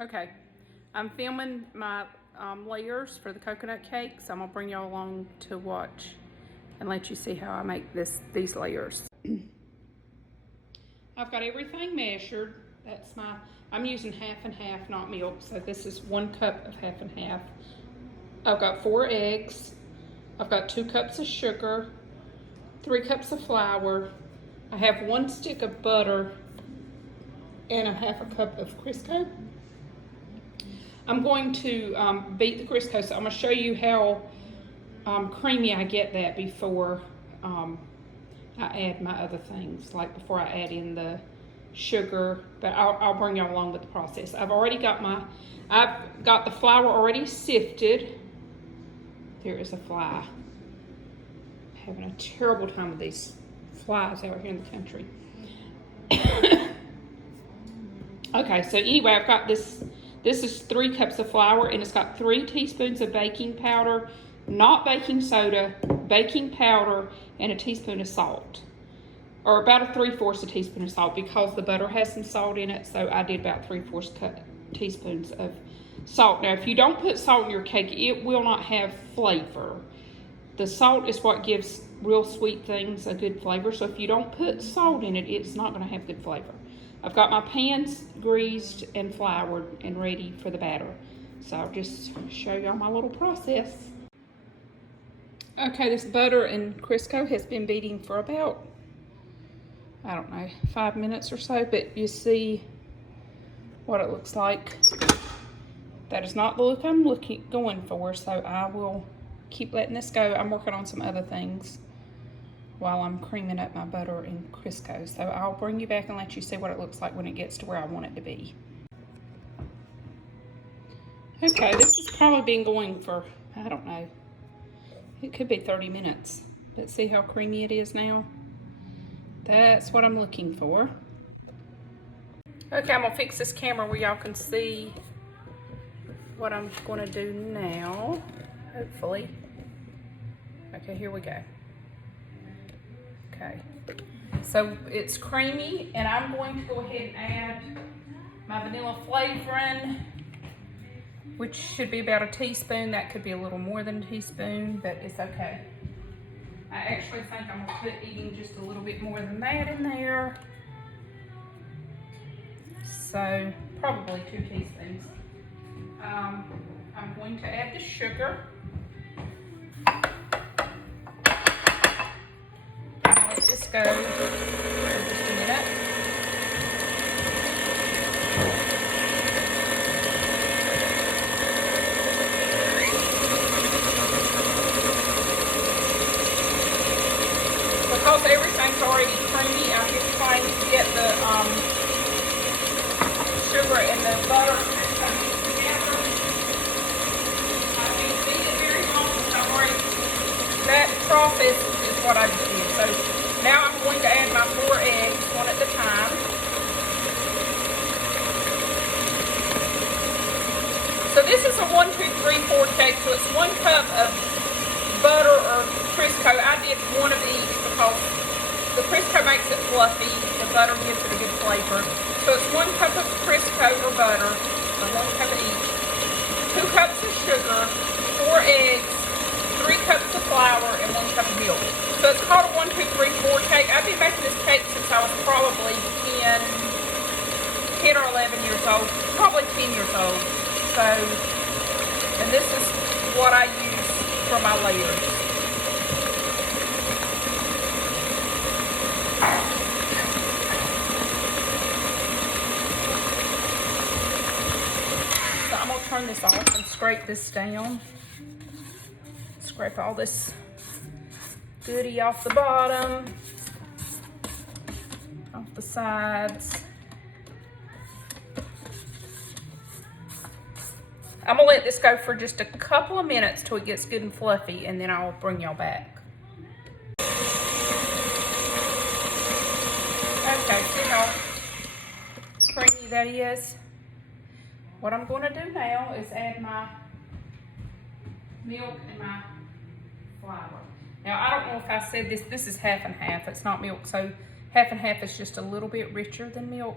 Okay, I'm filming my layers for the coconut cake, so I'm gonna bring y'all along to watch and let you see how I make these layers. I've got everything measured. I'm using half and half, not milk, so this is 1 cup of half and half. I've got 4 eggs. I've got 2 cups of sugar, 3 cups of flour. I have 1 stick of butter and a half a cup of Crisco. I'm going to beat the Crisco, so I'm going to show you how creamy I get that before I add my other things, like before I add in the sugar, but I'll bring y'all along with the process. I've got the flour already sifted. There is a fly. I'm having a terrible time with these flies out here in the country. Okay, so anyway, I've got this. This is 3 cups of flour, and it's got 3 teaspoons of baking powder, not baking soda, baking powder, and a teaspoon of salt. Or about a 3/4 teaspoon of salt, because the butter has some salt in it, so I did about 3/4 teaspoons of salt. Now, if you don't put salt in your cake, it will not have flavor. The salt is what gives real sweet things a good flavor, so if you don't put salt in it, it's not going to have good flavor. I've got my pans greased and floured and ready for the batter. So I'll just show y'all my little process. Okay, this butter and Crisco has been beating for about, I don't know, 5 minutes or so, but you see what it looks like. That is not the look I'm going for, so I will keep letting this go. I'm working on some other things while I'm creaming up my butter and Crisco. So I'll bring you back and let you see what it looks like when it gets to where I want it to be. Okay, this has probably been going for, I don't know, it could be 30 minutes. But see how creamy it is now? That's what I'm looking for. Okay, I'm gonna fix this camera where y'all can see what I'm gonna do now, hopefully. Okay, here we go. Okay, so it's creamy, and I'm going to go ahead and add my vanilla flavoring, which should be about a teaspoon. That could be a little more than a teaspoon, but it's okay. I actually think I'm gonna put even just a little bit more than that in there. So probably 2 teaspoons. I'm going to add the sugar. Let this go for just a minute. Because everything's already creamy, I'm just trying to get the sugar and the butter coming together. I didn't beat it very long, don't worry. That process is what I just did. So now I'm going to add my 4 eggs, one at a time. So this is a 1, 2, 3, 4 cake, so it's 1 cup of butter or Crisco. I did 1 of each because the Crisco makes it fluffy, the butter gives it a good flavor. So it's 1 cup of Crisco or butter, or 1 cup of each, 2 cups of sugar, 4 eggs, 3 cups of flour, and 1 cup of milk. So it's called a 1, 2, 3, 4 cake. I've been making this cake since I was probably 10 or 11 years old, probably 10 years old. So, and this is what I use for my layers. So I'm going to turn this off and scrape this down. Scrape all this goodie off the bottom, off the sides. I'm gonna let this go for just a couple of minutes till it gets good and fluffy, and then I'll bring y'all back. Okay, see how creamy that is? What I'm gonna do now is add my milk and my flour. Now, I don't know if I said this, this is half and half, it's not milk, so half and half is just a little bit richer than milk.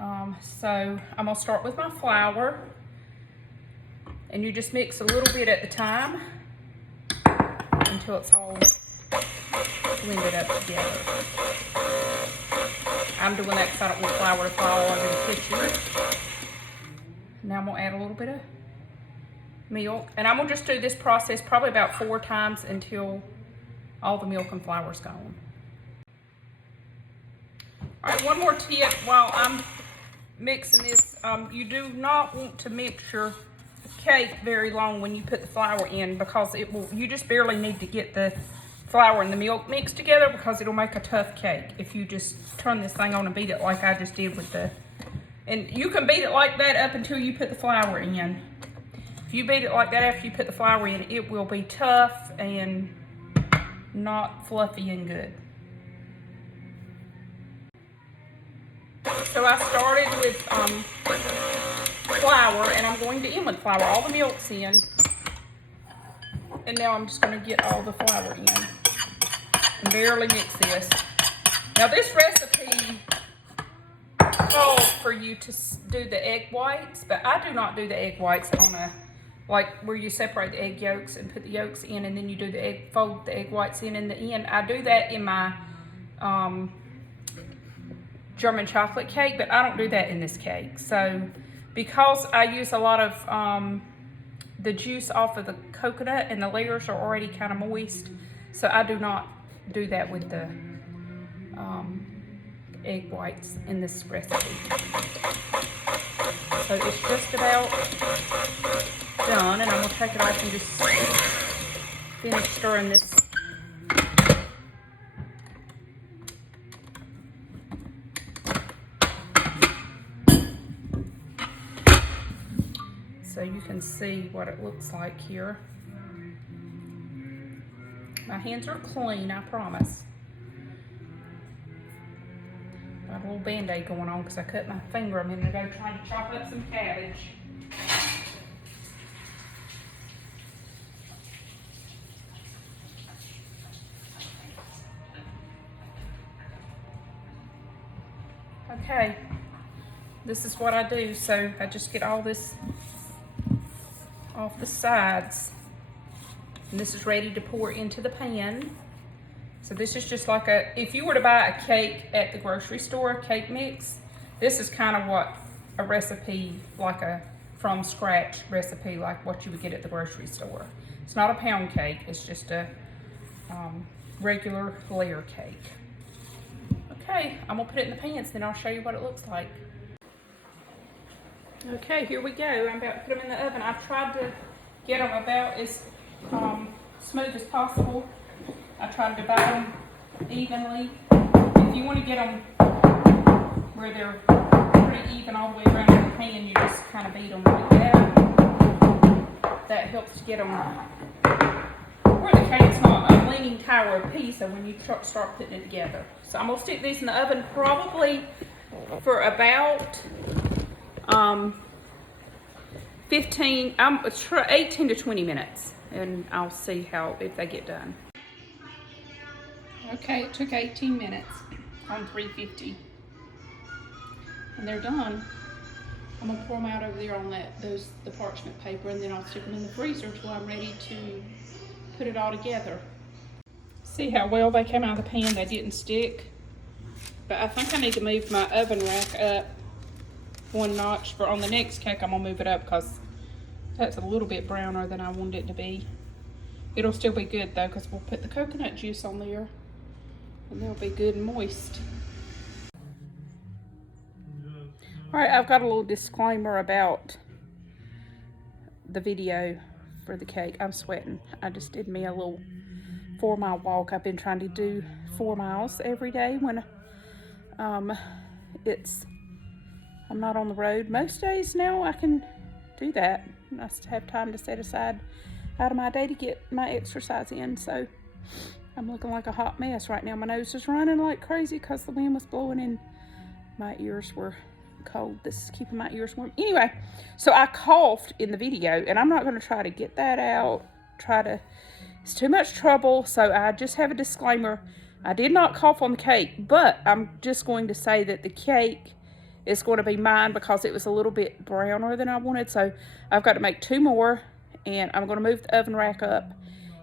So I'm gonna start with my flour, and you just mix a little bit at a time until it's all blended up together. I'm doing that because I don't want flour to fall all over the kitchen. Now I'm gonna add a little bit of milk, and I'm gonna just do this process probably about 4 times until all the milk and flour is gone. All right, one more tip while I'm mixing this. You do not want to mix your cake very long when you put the flour in, because it will, you just barely need to get the flour and the milk mixed together, because it'll make a tough cake if you just turn this thing on and beat it like I just did with the, and you can beat it like that up until you put the flour in. If you beat it like that after you put the flour in, it will be tough and not fluffy and good. So I started with flour, and I'm going to end with flour. All the milk's in, and now I'm just going to get all the flour in and barely mix this. Now this recipe calls for you to do the egg whites, but I do not do the egg whites on a, like where you separate the egg yolks and put the yolks in, and then you do the egg, fold the egg whites in the end. I do that in my German chocolate cake, but I don't do that in this cake. So because I use a lot of the juice off of the coconut, and the layers are already kind of moist, so I do not do that with the egg whites in this recipe. So it's just about done, and I'm gonna take it off and just finish stirring this. So you can see what it looks like here. My hands are clean, I promise. Got a little band-aid going on because I cut my finger a minute ago trying to chop up some cabbage. Okay, this is what I do. So I just get all this off the sides, and this is ready to pour into the pan. So this is just like a, if you were to buy a cake at the grocery store, cake mix, this is kind of what a recipe, like a from scratch recipe, like what you would get at the grocery store. It's not a pound cake, it's just a regular layer cake. Okay, I'm gonna put it in the pans, then I'll show you what it looks like. Okay, here we go. I'm about to put them in the oven. I've tried to get them about as smooth as possible. I tried to divide them evenly. If you want to get them where they're pretty even all the way around in the pan, you just kind of beat them like that. That helps to get them where the cake's not a leaning tower of Pisa when you start putting it together. So I'm going to stick these in the oven probably for about 18 to 20 minutes, and I'll see if they get done. Okay, it took 18 minutes on 350, and they're done. I'm gonna pour them out over there on the parchment paper, and then I'll stick them in the freezer until I'm ready to put it all together. See how well they came out of the pan? They didn't stick. But I think I need to move my oven rack up one notch for on the next cake. I'm gonna move it up because that's a little bit browner than I wanted it to be. It'll still be good though, because we'll put the coconut juice on there, and they'll be good and moist. All right, I've got a little disclaimer about the video for the cake. I'm sweating. I just did me a little 4-mile walk. I've been trying to do 4 miles every day when I'm not on the road. Most days now I can do that. I have time to set aside out of my day to get my exercise in. So I'm looking like a hot mess right now. My nose is running like crazy because the wind was blowing and my ears were cold. This is keeping my ears warm. Anyway, so I coughed in the video, and I'm not going to try to get that out. It's too much trouble. So I just have a disclaimer. I did not cough on the cake, but I'm just going to say that the cake is going to be mine because it was a little bit browner than I wanted. So I've got to make 2 more, and I'm going to move the oven rack up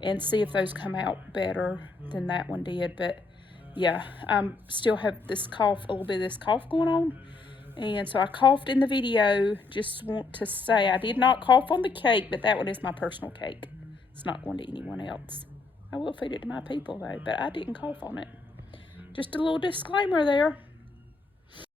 and see if those come out better than that one did. But yeah, I still have this cough, a little bit of this cough going on. And so I coughed in the video. Just want to say I did not cough on the cake, but that one is my personal cake. It's not going to anyone else. I will feed it to my people though, but I didn't cough on it. Just a little disclaimer there.